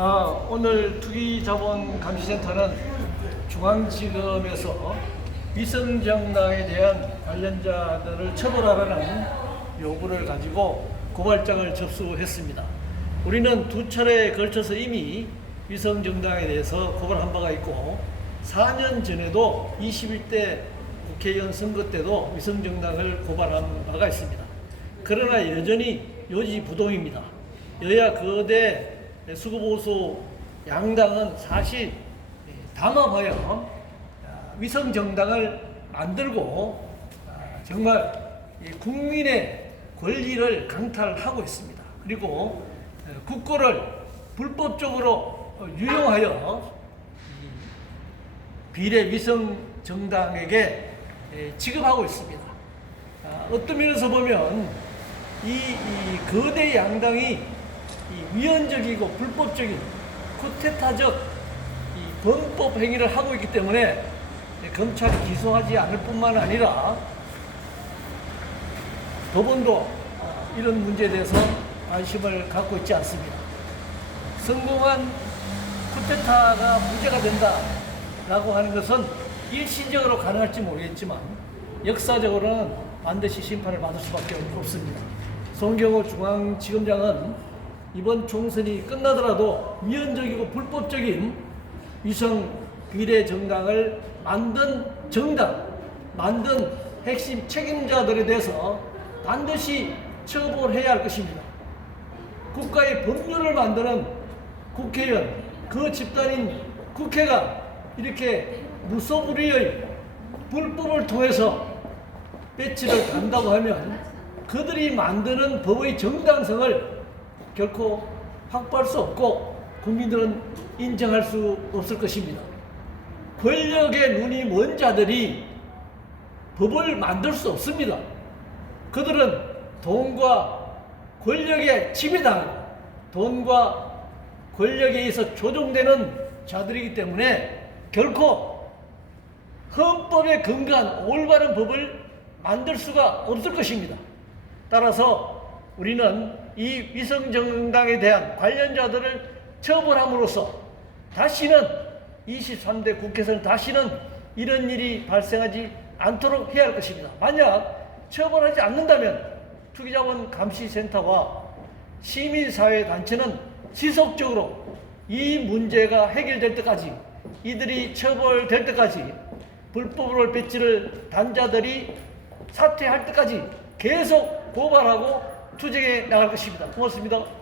아, 오늘 투기자본감시센터는 중앙지검에서 위성정당에 대한 관련자들을 처벌하라는 요구를 가지고 고발장을 접수했습니다. 우리는 두 차례에 걸쳐서 이미 위성정당에 대해서 고발한 바가 있고 4년 전에도 21대 국회의원 선거 때도 위성정당을 고발한 바가 있습니다. 그러나 여전히 요지부동입니다. 여야 거대 수구보수 양당은 사실 담합하여 위성 정당을 만들고 아, 정말 이 국민의 권리를 강탈하고 있습니다. 그리고 어, 국고를 불법적으로 어, 유용하여 이 비례 위성 정당에게 에, 지급하고 있습니다. 아, 어떤 면에서 보면 이, 이 거대 양당이 이 위헌적이고 불법적인 쿠데타적 이 범법 행위를 하고 있기 때문에 검찰이 기소하지 않을 뿐만 아니라 법원도 어, 이런 문제에 대해서 관심을 갖고 있지 않습니다. 성공한 쿠데타가 문제가 된다라고 하는 것은 일시적으로 가능할지 모르겠지만 역사적으로는 반드시 심판을 받을 수밖에 없습니다. 송경호 중앙지검장은 이번 총선이 끝나더라도 위헌적이고 불법적인 위성 비례 정당을 만든 정당, 만든 핵심 책임자들에 대해서 반드시 처벌해야 할 것입니다. 국가의 법률을 만드는 국회의원, 그 집단인 국회가 이렇게 무소불위의 불법을 통해서 배치를 단다고 하면 그들이 만드는 법의 정당성을 결코 확보할 수 없고 국민들은 인정할 수 없을 것입니다. 권력의 눈이 먼 자들이 법을 만들 수 없습니다. 그들은 돈과 권력에 침해당하고 돈과 권력에 의해서 조종되는 자들이기 때문에 결코 헌법에 근거한 올바른 법을 만들 수가 없을 것입니다. 따라서 우리는 이 위성정당에 대한 관련자들을 처벌함으로써 다시는 23대 국회에서는 다시는 이런 일이 발생하지 않도록 해야 할 것입니다. 만약 처벌하지 않는다면 투기자본 감시센터와 시민사회 단체는 지속적으로 이 문제가 해결될 때까지 이들이 처벌될 때까지 불법으로 배치를 단자들이 사퇴할 때까지 계속 고발하고 투쟁해 나갈 것입니다. 고맙습니다.